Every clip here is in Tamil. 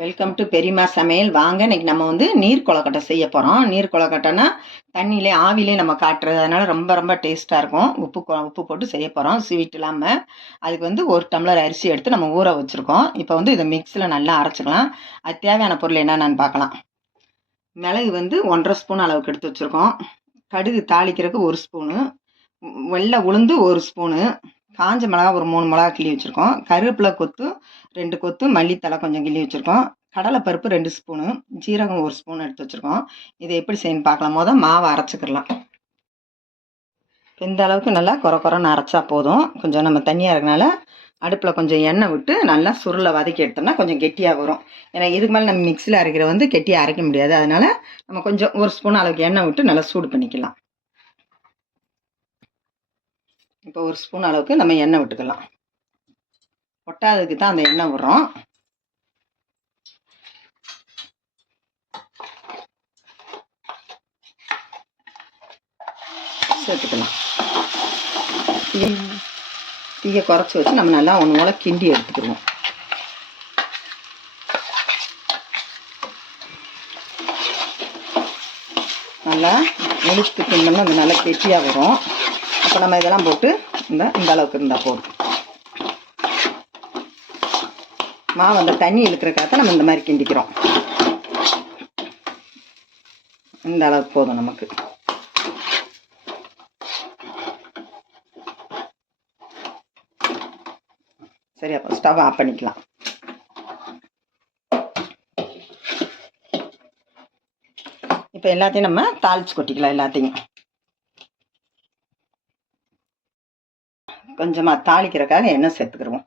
வெல்கம் டு பெரியம்மா சமையல். வாங்க, இன்னைக்கு நம்ம வந்து நீர் கொழுக்கட்டை செய்ய போகிறோம். நீர் கொழுக்கட்டைனா தண்ணியிலே ஆவிலே நம்ம காட்டுறது, அதனால் ரொம்ப ரொம்ப டேஸ்ட்டாக இருக்கும். உப்பு போட்டு செய்ய போகிறோம், ஸ்வீட் இல்லாமல். அதுக்கு வந்து 1 டம்ளர் அரிசி எடுத்து நம்ம ஊற வச்சுருக்கோம். இப்போ வந்து இதை மிக்ஸியில் நல்லா அரைச்சிக்கலாம். அது தேவையான பொருள் என்னென்னு பார்க்கலாம். மிளகு வந்து 1½ ஸ்பூன் அளவுக்கு எடுத்து வச்சுருக்கோம். கடுகு தாளிக்கிறதுக்கு 1 ஸ்பூனு, வெள்ளை உளுந்து 1 ஸ்பூனு, காஞ்ச மிளகா ஒரு 3 மிளகா கிள்ளி வச்சுருக்கோம். கருவேப்பிலை கொத்து 2 கொத்து, மல்லித்தலை கொஞ்சம் கிள்ளி வச்சுருக்கோம். கடலைப்பருப்பு 2 ஸ்பூனு, ஜீரகம் 1 ஸ்பூன் எடுத்து வச்சுருக்கோம். இதை எப்படி செய்யணும்னு பார்க்கலாம். மாவை அரைச்சிக்கலாம். இந்த அளவுக்கு நல்லா குறைன்னு அரைச்சா போதும். கொஞ்சம் நம்ம தண்ணியாக இருக்கனால அடுப்பில் கொஞ்சம் எண்ணெய் விட்டு நல்லா சுருளை வதக்கி எடுத்தோம்னா கொஞ்சம் கெட்டியாக வரும். ஏன்னா இதுக்கு மேலே நம்ம மிக்சியில் அரைக்கிற வந்து கெட்டியாக அரைக்க முடியாது. அதனால் நம்ம கொஞ்சம் 1 ஸ்பூன் அளவுக்கு எண்ணெய் விட்டு நல்லா சூடு பண்ணிக்கலாம். இப்போ 1 ஸ்பூன் அளவுக்கு நம்ம எண்ணெய் விட்டுக்கலாம். ஒட்டாததுக்கு தான் அந்த எண்ணெய் விடுறோம். சேர்த்துக்கலாம். தீயை குறைச்சி வச்சு நம்ம நல்லா ஒன்று கிண்டி எடுத்துக்கிடுவோம். நல்லா முழுத்து கிண்டோம்னா அது நல்லா கெட்டியாக வரும். அப்போ நம்ம இதெல்லாம் போட்டு இந்த அளவுக்கு இருந்தால் போதும். மாவு அந்த தண்ணி இழுக்கிறக்காக நம்ம இந்த மாதிரி கிண்டிக்கிறோம். இந்த அளவுக்கு போதும் நமக்கு. சரி, அப்போ ஸ்டவ் ஆஃப் பண்ணிக்கலாம். இப்போ எல்லாத்தையும் நம்ம தாளித்து கொட்டிக்கலாம். எல்லாத்தையும் கொஞ்சமாக தாளிக்கிறதுக்காக எண்ணெய் சேர்த்துக்கிடுவோம்.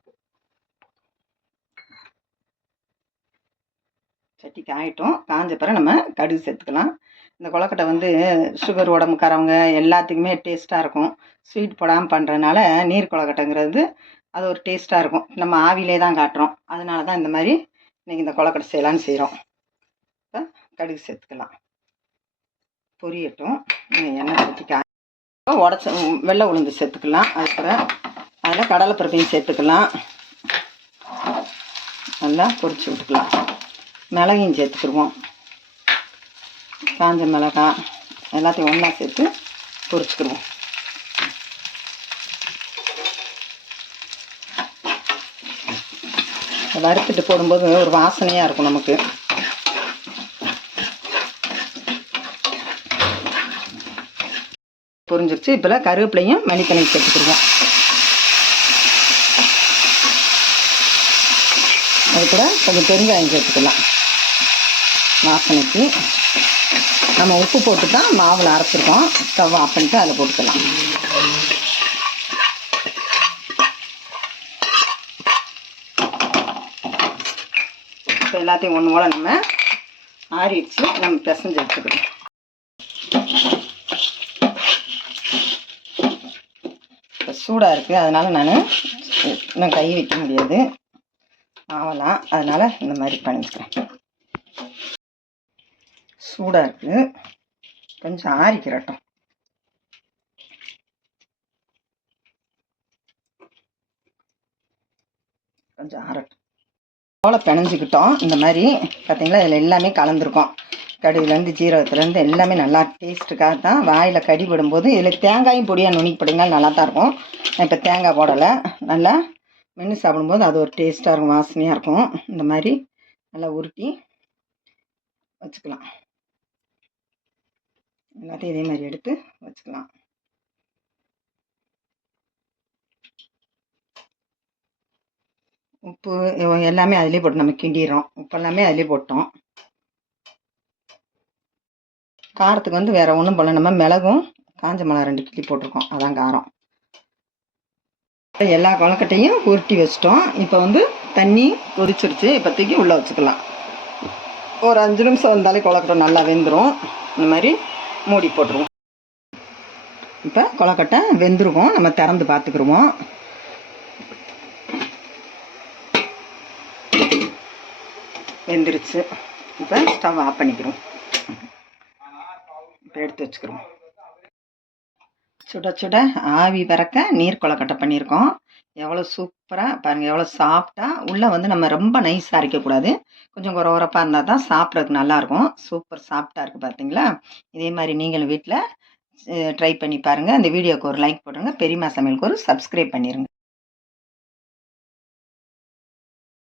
சட்டி காயட்டும். காஞ்ச பிறகு நம்ம கடுகு சேர்த்துக்கலாம். இந்த கொழுக்கட்டை வந்து சுகர் உடம்புக்காரவங்க எல்லாத்துக்குமே டேஸ்ட்டாக இருக்கும். ஸ்வீட் போடாமல் பண்ணுறதுனால நீர் கொழுக்கட்டைங்கிறது அது ஒரு டேஸ்ட்டாக இருக்கும். நம்ம ஆவிலே தான் காட்டுறோம், அதனால தான் இந்த மாதிரி இன்றைக்கி இந்த கொழுக்கட்டை செய்யலான்னு செய்கிறோம். இப்போ கடுகு சேர்த்துக்கலாம். பொரியட்டும். எண்ணெய் சேர்த்து உடச்ச வெள்ளை உளுந்து சேர்த்துக்கலாம். அதுக்கப்புறம் அதில் கடலைப்பருப்பையும் சேர்த்துக்கலாம். நல்லா பொரிச்சு விட்டுக்கலாம். மிளகையும் சேர்த்துக்கிடுவோம். காஞ்ச மிளகாய் எல்லாத்தையும் ஒன்றா சேர்த்து பொரிச்சுக்கிடுவோம். வறுத்துட்டு போடும்போது ஒரு வாசனையாக இருக்கும் நமக்கு. பொரிஞ்சிருச்சு. இப்போ கருவேப்பிலையும் மல்லித்தலையும் சேர்த்துக்கிடுவோம். அது கூட கொஞ்சம் பெருங்காயம் சேர்த்துக்கலாம் வாசனைக்கு. நம்ம உப்பு போட்டு தான் மாவில் அரைச்சிருக்கோம். ஸ்டவ் ஆஃப் பண்ணிட்டு அதில் போட்டுக்கலாம். இப்போ எல்லாத்தையும் ஒன்று போல் நம்ம ஆறிடுச்சு. நம்ம பிசைஞ்சு எடுத்துக்கணும். இப்போ சூடாக இருக்குது, அதனால் நான் இன்னும் கை வைக்க முடியாது ஆகலாம். அதனால் இந்த மாதிரி பண்ணிக்கிறேன். சூடாக இருக்குது, கொஞ்சம் ஆறிக்கிறட்டும். கொஞ்சம் ஆறட்டும். போல் பிணைஞ்சிக்கிட்டோம். இந்த மாதிரி பார்த்திங்களா, இதில் எல்லாமே கலந்துருக்கோம். கடுகுலேருந்து ஜீரகத்துலேருந்து எல்லாமே நல்லா டேஸ்ட்டுக்காக தான். வாயில் கடிபடும்போது இதில் தேங்காயும் பொடியாக நுணுக்கி போட்டிங்கன்னா நல்லா தான் இருக்கும். நான் இப்போ தேங்காய் போடலை. நல்லா மென்று சாப்பிடும்போது அது ஒரு டேஸ்ட்டாக இருக்கும், வாசனையாக இருக்கும். இந்த மாதிரி நல்லா உருட்டி வச்சுக்கலாம். எல்லாத்தையும் இதே மாதிரி எடுத்து வச்சுக்கலாம். உப்பு எல்லாமே அதிலே போட்டு நம்ம கிண்டிடுறோம். உப்பு எல்லாமே அதிலே போட்டோம். காரத்துக்கு வந்து வேறு ஒன்றும் போடல. நம்ம மிளகும் காஞ்ச மிளகா 2 கிள்ளி போட்டிருக்கோம், அதான் காரம். எல்லா கொழுக்கட்டையும் உருட்டி வச்சிட்டோம். இப்போ வந்து தண்ணி கொதிச்சிருச்சு. இப்போதைக்கு உள்ளே வச்சுக்கலாம். ஒரு 5 நிமிஷம் வந்தாலே கொழுக்கட்டை நல்லா வெந்துடும். இந்த மாதிரி மூடி போட்டுருவோம். இப்போ கொழுக்கட்டை வெந்துருவோம். நம்ம திறந்து பார்த்துக்குருவோம். வெந்துருச்சு. இப்போ ஸ்டவ் ஆஃப் பண்ணிக்கிறோம். இப்போ எடுத்து வச்சுக்கிறோம். சுட சுட ஆவி பறக்க நீர் கொழுக்கட்டை பண்ணியிருக்கோம். எவ்வளோ சூப்பரா பாருங்க, எவ்வளோ சாஃப்ட்டா உள்ள வந்து நம்ம ரொம்ப நைஸா அரைக்கக்கூடாது. கொஞ்சம் கொர கொரப்பா இருந்தா தான் சாப்பிட்றதுக்கு நல்லாயிருக்கும். சூப்பர் சாஃப்ட்டா இருக்கு பார்த்தீங்களா? இதே மாரி நீங்களும் வீட்ல ட்ரை பண்ணி பாருங்க. அந்த வீடியோக்கு ஒரு லைக் போட்டுருங்க. பெரியம்மா சமையலுக்கு ஒரு சப்ஸ்கிரைப் பண்ணிருங்க.